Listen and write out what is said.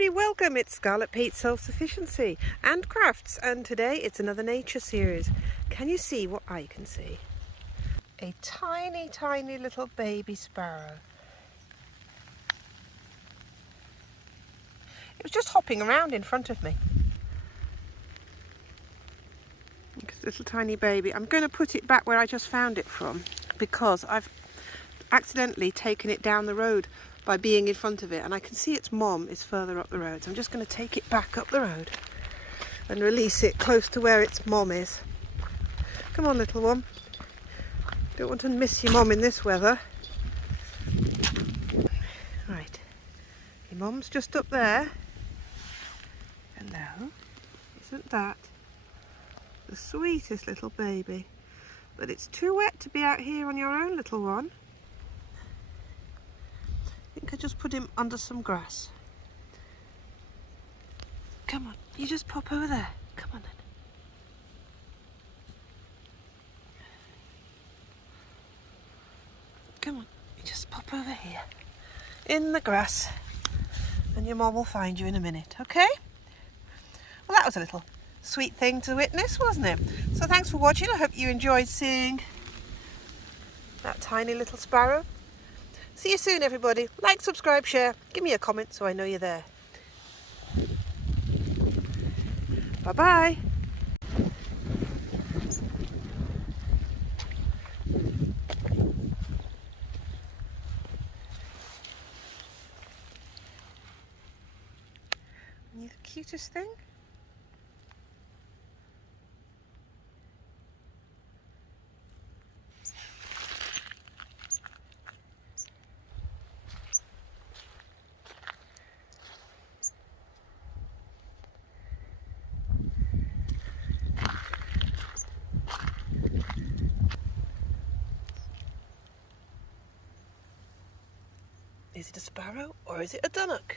everybody, welcome. It's Scarlet Pete's Self-Sufficiency and Crafts, and today it's another nature series. Can you see what I can see? A tiny, tiny little baby sparrow. It was just hopping around in front of me. It's a little tiny baby. I'm going to put it back where I just found it from because I've accidentally taken it down the road by being in front of it, and I can see its mom is further up the road, so I'm just going to take it back up the road and release it close to where its mom is. Come on, little one. Don't want to miss your mom in this weather. Right, your mom's just up there. Hello. Isn't that the sweetest little baby? But it's too wet to be out here on your own, little one. I think I just put him under some grass. Come on, you just pop over there. Come on then. Come on, you just pop over here in the grass and your mom will find you in a minute, okay? Well, that was a little sweet thing to witness, wasn't it? So thanks for watching. I hope you enjoyed seeing that tiny little sparrow. See you soon, everybody. Like, subscribe, share. Give me a comment so I know you're there. Bye-bye. You're the cutest thing. Is it a sparrow or is it a dunnock?